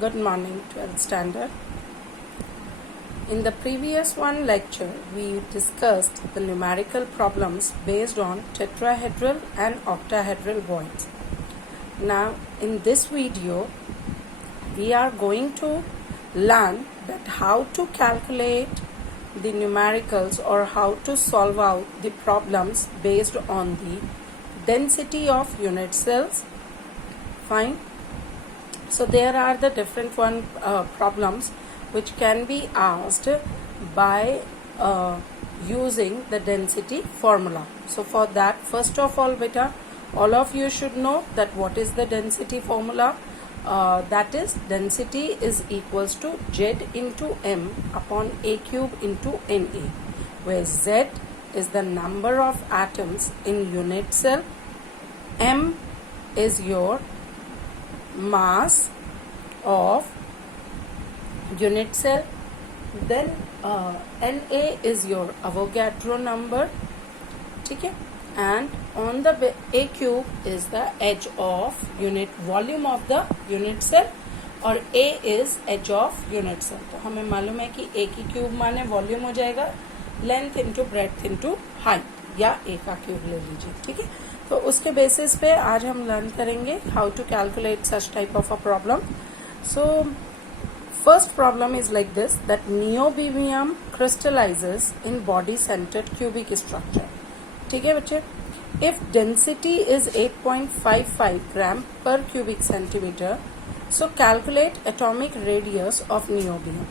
Good morning, 12th standard. In the previous one lecture, we discussed the numerical problems based on tetrahedral and octahedral voids. Now, in this video, we are going to learn that how to calculate the numericals or how to solve out the problems based on the density of unit cells. Fine. So there are the different problems which can be asked by using the density formula. So for that, first of all, beta, all of you should know that what is the density formula. That is, density is equals to Z into M upon A cube into Na, where Z is the number of atoms in unit cell, M is your mass of unit cell, then Na is your Avogadro number, okay? And on the A cube is the edge of unit volume of the unit cell और A is edge of unit cell. तो हमें मालूम है कि A की cube माने volume हो जाएगा length into breadth into height, या A का क्यूब ले लीजिए, ठीक है? तो उसके बेसिस पे आज हम लर्न करेंगे how to calculate such type of a problem. So first problem is like this, that niobium crystallizes in body centred cubic structure. ठीक है बच्चे? If density is 8.55 gram per cubic centimetre, so calculate atomic radius of niobium,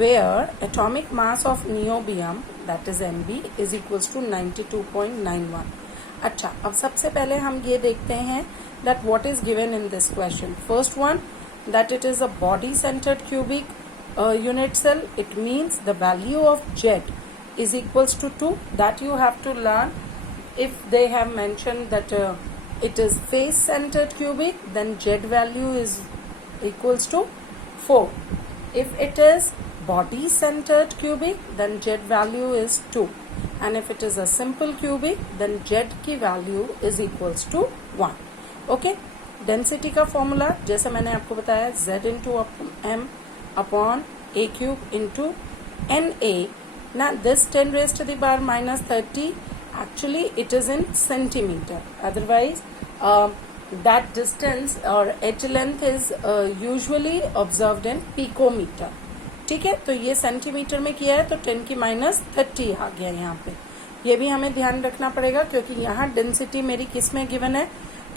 where atomic mass of niobium, that is Mb, is equals to 92.91. अच्छा, अब सबसे पहले हम ये देखते हैं that what is given in this question. First one, that it is a body centered cubic unit cell. It means the value of Z is equals to 2. That you have to learn. If they have mentioned that it is face centered cubic, then Z value is equals to 4. If it is body centered cubic, then Z value is 2. And if it is a simple cubic, then Z की value is equals to 1. Okay? Density का formula जैसे मैंने आपको बताया, Z into M upon A cube into Na. Now this 10 raised to the power minus 30, actually it is in centimeter. Otherwise, that distance or edge length is usually observed in picometer. ठीक है? तो ये centimetre में किया है तो 10 की minus 30 आ गया यहाँ पे. ये भी हमें ध्यान रखना पड़ेगा क्योंकि यहाँ डेंसिटी मेरी किस में गिवन है?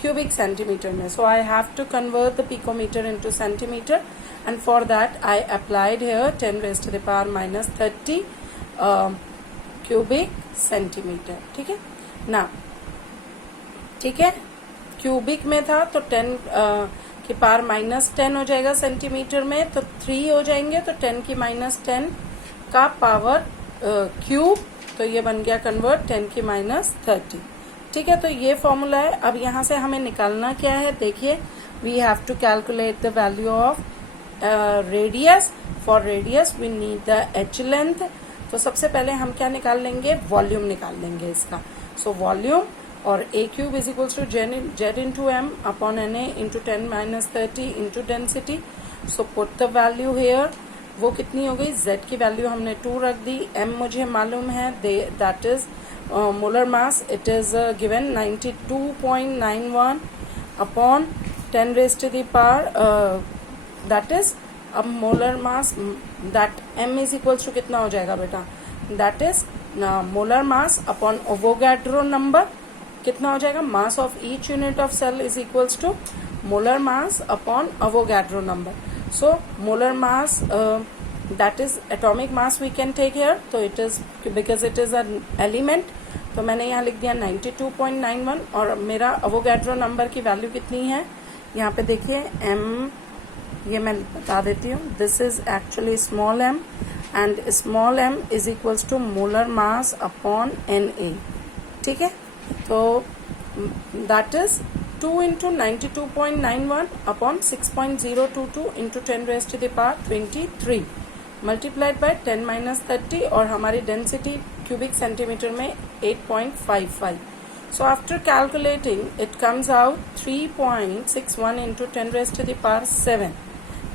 क्यूबिक सेंटीमीटर में. So I have to convert the picometre into centimetre, and for that I applied here 10 raised to the power minus 30 cubic centimetre. ठीक है ना? ठीक है, क्यूबिक में था तो 10 की पावर माइनस 10 हो जाएगा सेंटीमीटर में, तो 3 हो जाएंगे, तो 10 की माइनस 10 का पावर क्यूब, तो ये बन गया कन्वर्ट 10 की माइनस 30. ठीक है, तो ये फॉर्मूला है. अब यहाँ से हमें निकालना क्या है? देखिए, we have to calculate the value of radius. For radius we need the edge length. तो सबसे पहले हम क्या निकाल लेंगे? वॉल्यूम निकाल लेंगे इसका. सो वॉल्यूम और A cube is equals to Z into M upon Na into 10 minus 30 into density. So put the value here. वो कितनी हो गई? Z की वैल्यू हमने 2 रख दी. M मुझे मालूम है, that is molar mass. It is given 92.91 upon 10 raised to the power, that is, अब molar mass, that M is equals to कितना हो जाएगा बेटा? That is molar mass upon Avogadro number. कितना हो जाएगा? Mass of each unit of cell is equals to molar mass upon Avogadro number. So molar mass, that is atomic mass we can take here. तो it is, because it is an element, तो मैंने यहाँ लिख दिया 92.91. और मेरा Avogadro number की value कितनी है? यहाँ पे देखिए, M, ये मैं बता देती हूँ. This is actually small m, and small m is equals to molar mass upon Na. ठीक है, तो that is 2 into 92.91 upon 6.022 into 10 raised to the power 23 multiplied by 10 minus 30, और हमारी डेंसिटी क्यूबिक सेंटीमीटर में 8.55. So after calculating, it comes out 3.61 into 10 raised to the power 7.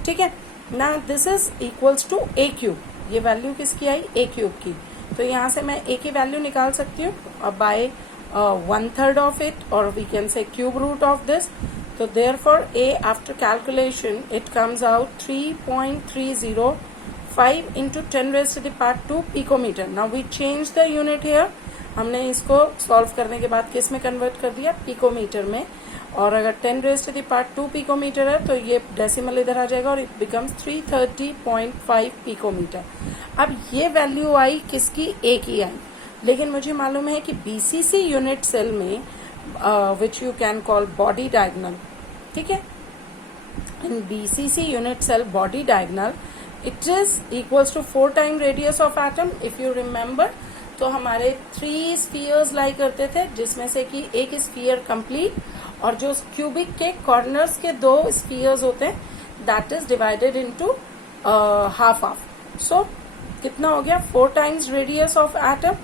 ठीक है ना. This is equals to a cube. ये value किसकी आई? ए cube की. तो यहाँ से मैं ए की वैल्यू निकाल सकती हूँ बाय 1/3 ऑफ इट, और we can say cube root of this. तो therefore a after calculation it comes out 3.305 into 10⁻² picometre. Now we change the unit here. हमने इसको सॉल्व करने के बाद किस में कन्वर्ट कर दिया? पिकोमीटर में. और अगर 10⁻² पिकोमीटर है तो ये डेसिमल इधर आ जाएगा और इट बिकम्स 330.5 पिकोमीटर. अब ये वैल्यू आई किसकी? ए की आई. लेकिन मुझे मालूम है कि बीसीसी यूनिट सेल में which you can call body diagonal, ठीक है, in BCC unit cell body diagonal it is equals to 4 time radius of atom. If you remember तो हमारे 3 स्फीयर्स लाई करते थे, जिसमें से कि एक स्फीयर कंप्लीट और जो क्यूबिक के कॉर्नर्स के 2 स्फीयर्स होते हैं that is divided into half half. So कितना हो गया? 4 टाइम्स रेडियस ऑफ एटम.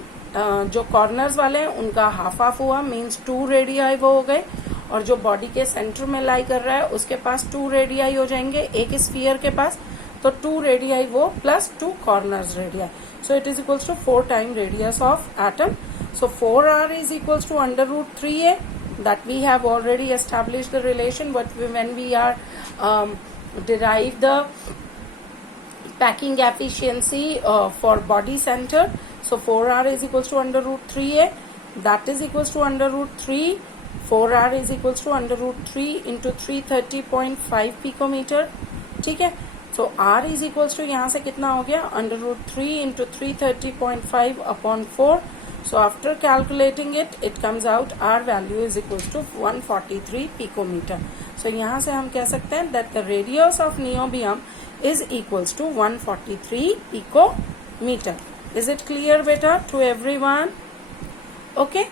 जो कॉर्नर्स वाले हैं उनका हाफ हाफ हुआ, मीन्स 2 रेडियाई वो हो गए. और जो बॉडी के सेंटर में लाई कर रहा है उसके पास 2 रेडियाई हो जाएंगे एक स्फीयर के पास. तो 2 रेडियाई वो plus 2 corners radii. So it is equals to 4 time radius of atom. So 4r is equals to under root 3a. That we have already established the relation. But when we are derive the packing efficiency for body center, so 4r is equals to under root 3a. That is equals to under root 3. 4r is equals to under root 3 into 330.5 picometer. ठीक है. So r is equals to यहाँ से कितना हो गया? Under root 3 into 330.5 upon 4. So after calculating it, it comes out r value is equals to 143 picometer. So यहाँ से हम कह सकते हैं that the radius of niobium is equals to 143 picometer. Is it clear beta to everyone? Okay.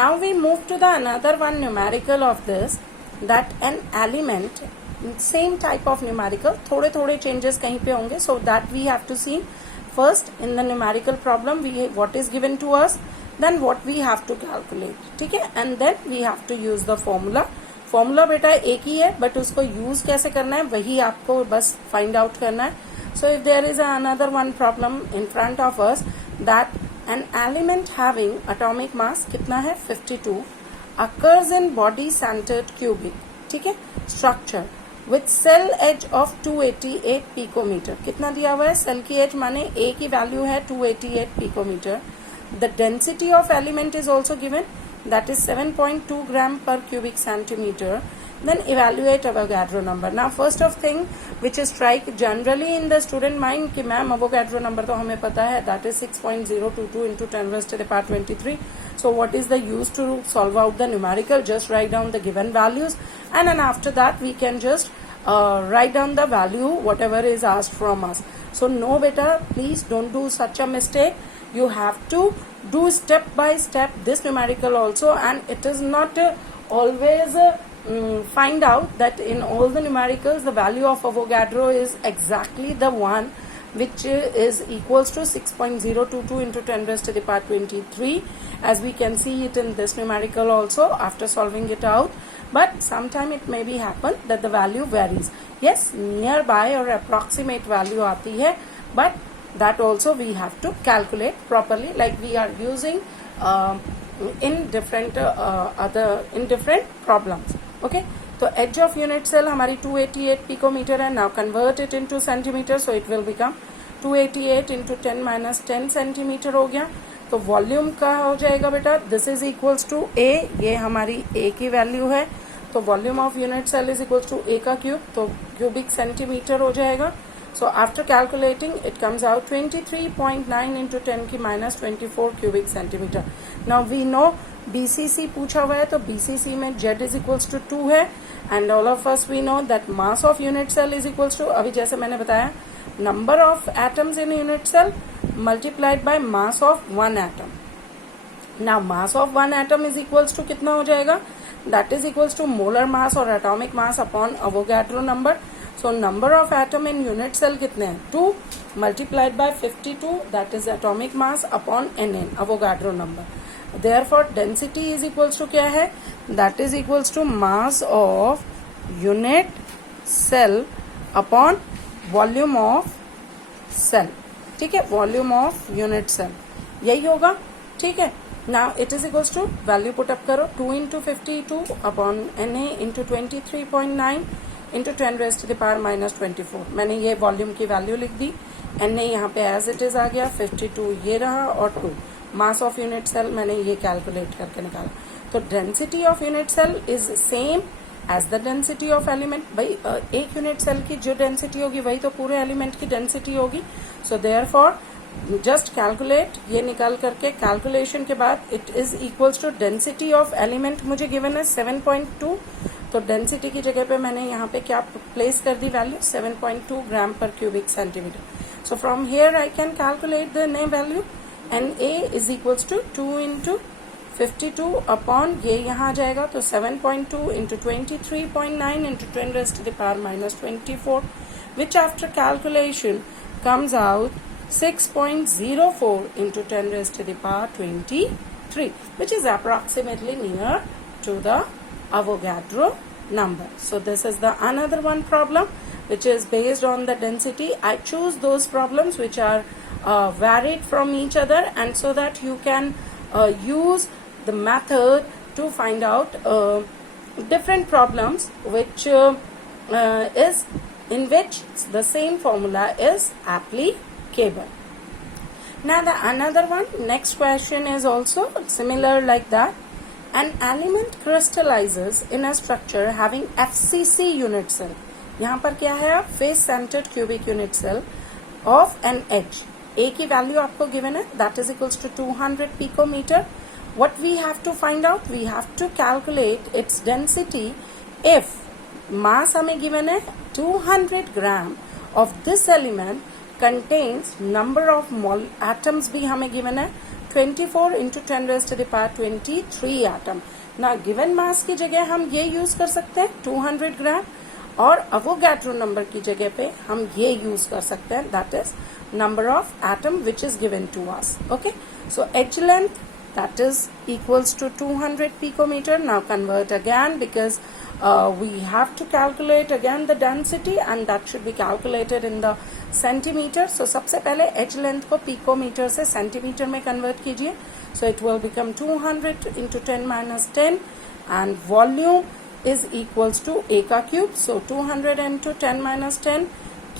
Now we move to the another one numerical of this, that an element same type of numerical, थोड़े थोड़े changes कहीं पे होंगे. So that we have to see first in the numerical problem what is given to us, then what we have to calculate, ठीक है, and then we have to use the formula. formula बेटा एक ही है but उसको use कैसे करना है वही आपको बस find out करना है. So if there is another one problem in front of us, that an element having atomic mass कितना है? 52 occurs in body centered cubic, ठीक है, structure with cell edge of 288 picometer. कितना दिया हुआ है? सेल की एज माने ए की वैल्यू है 288 picometer. The density of element is also given, that is 7.2 gram per cubic centimeter. Then evaluate Avogadro number. Now first of thing which is strike generally in the student mind कि ma'am Avogadro number तो हमें पता है, that is 6.022 into 10⁻23. So what is the use to solve out the numerical? Just write down the given values, and then after that we can just write down the value whatever is asked from us. So no beta, please don't do such a mistake. You have to do step by step this numerical also, and it is not always find out that in all the numericals the value of Avogadro is exactly the one which is equals to 6.022 into 10⁻23, as we can see it in this numerical also after solving it out. But sometime it may be happen that the value varies. Yes, nearby or approximate value aati hai, but that also we have to calculate properly, like we are using in different in different problems. Okay. तो edge of unit cell हमारी 288 picometer है. Now convert it into centimeter, so it will become 288 into 10⁻10 centimeter हो गया. तो volume का हो जाएगा बेटा, this is equals to a, ये हमारी ए की वैल्यू है. तो volume of unit cell is equals to a का क्यूब, तो क्यूबिक सेंटीमीटर हो जाएगा. So after calculating it comes out 23.9 into 10 की -24 cubic centimeter. Now we know BCC पूछा हुआ है, तो BCC में Z is equals to 2 है, and all of us we know that mass of unit cell is equals to, अभी जैसे मैंने बताया, number of atoms in unit cell multiplied by mass of one atom. Now mass of one atom is equals to कितना हो जाएगा? That is equals to molar mass or atomic mass upon Avogadro number. So number of atom in unit cell कितने हैं? 2 multiplied by 52, that is atomic mass upon NN, Avogadro number. Therefore density is equals to क्या है? That is equals to mass of unit cell upon volume of cell, ठीक है, volume of unit cell, यही होगा, ठीक है। Now it is equals to value put up करो, 2 into 52 upon Na into 23.9 into 10 raise to the power minus 24। मैंने ये volume की वैल्यू लिख दी, Na यहाँ पे एज इट इज आ गया, 52 ये रहा और 2 मास ऑफ यूनिट सेल मैंने ये कैलकुलेट करके निकाला। तो density of unit cell is same as the density of element. भाई एक यूनिट सेल की जो डेंसिटी होगी वही तो पूरे एलिमेंट की डेंसिटी होगी। सो देयरफॉर जस्ट कैलकुलेट, ये निकाल करके कैलकुलेशन के बाद it is equals to density of element मुझे गिवन है 7.2। तो डेंसिटी की जगह पे मैंने यहाँ पे क्या प्लेस कर दी value, 7.2 gram per cubic centimetre. So from here I can calculate the name value, Na is equals to 2 into 52 upon ये यहाँ आ जाएगा तो 7.2 into 23.9 into 10 raise to the power minus 24, which after calculation comes out 6.04 into 10 raised to the power 23, which is approximately near to the Avogadro number. So this is the another one problem which is based on the density. I choose those problems which are varied from each other, and so that you can use the method to find out different problems which is in which the same formula is applicable. Now the another one, next question is also similar like that. An element crystallizes in a structure having FCC unit cell. यहाँ पर क्या है, face centered cubic unit cell of an edge. A की value आपको given है, that is equals to 200 picometer. What we have to find out, we have to calculate its density if mass हमें given है 200 ग्राम of this element contains number of mole atoms भी हमें given है 24 into 10 raised to the power 23 atom। ना given mass की जगह हम ये यूज कर सकते हैं 200 ग्राम, और अवोगाड्रो नंबर की जगह पे हम ये यूज कर सकते हैं, that is number of atom which is given to us. Okay, so edge length that is equals to 200 picometer. Now convert again because we have to calculate again the density and that should be calculated in the centimeter. So सबसे पहले edge length को picometer से centimeter में convert कीजिए. So it will become 200 into 10 minus 10 and volume is equals to A का cube. So 200 into 10 minus 10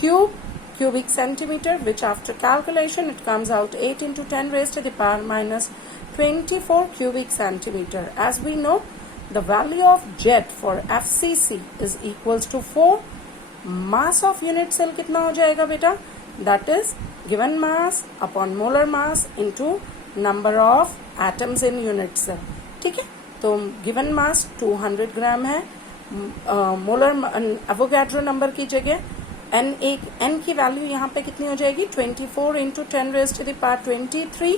cube cubic centimeter, which after calculation it comes out 8 into 10 raised to the power minus 24 cubic centimeter. As we know, the value of Z for FCC is equals to 4. Mass of unit cell कितना हो जाएगा बेटा? That is given mass upon molar mass into number of atoms in unit cell. ठीक है, तो given mass 200 ग्राम है, molar Avogadro number की जगह n की वैल्यू यहाँ पे कितनी हो जाएगी 24 into 10 raise to the power 23,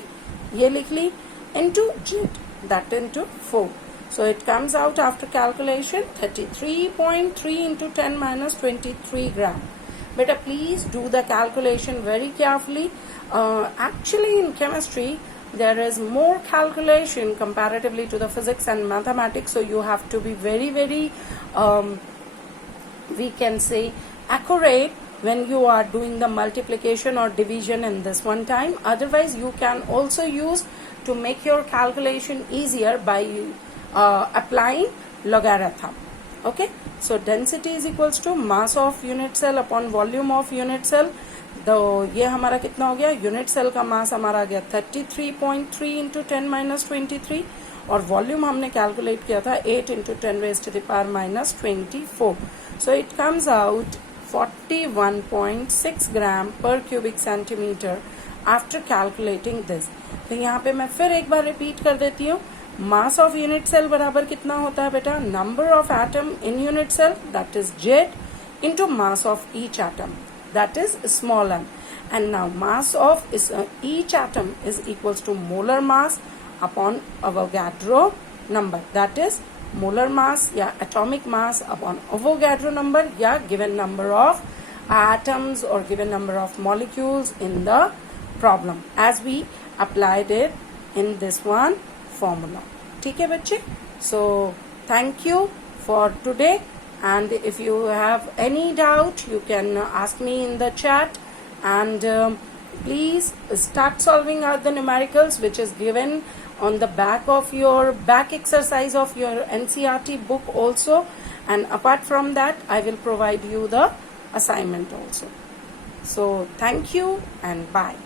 ये लिख ली, into Z, that into 4. So it comes out after calculation 33.3 into 10 minus 23 gram. But please do the calculation very carefully. Actually in chemistry there is more calculation comparatively to the physics and mathematics, so you have to be very we can say accurate when you are doing the multiplication or division in this one time. Otherwise you can also use to make your calculation easier by applying logarithm. Okay, so density is equals to mass of unit cell upon volume of unit cell. तो ये हमारा कितना हो गया, unit cell का मास हमारा आ गया 33.3 into 10 minus 23 और वॉल्यूम हमने कैलकुलेट किया था 8 into 10 raise to the power minus 24. So it comes out 41.6 gram per cubic centimetre after calculating this. तो यहाँ पे मैं फिर एक बार रिपीट कर देती हूँ, मास ऑफ यूनिट सेल बराबर कितना होता है बेटा, number of atom in unit cell that is Z into mass of each atom that is small m, and now mass of each atom is equals to molar mass upon Avogadro number, that is molar mass या atomic mass upon Avogadro number या given number of atoms or given number of molecules in the problem as we applied it in this one formula. ठीक है बच्चे, so thank you for today. And if you have any doubt, you can ask me in the chat. And please start solving out the numericals, which is given on the back of your back exercise of your NCERT book also. And apart from that, I will provide you the assignment also. So thank you and bye.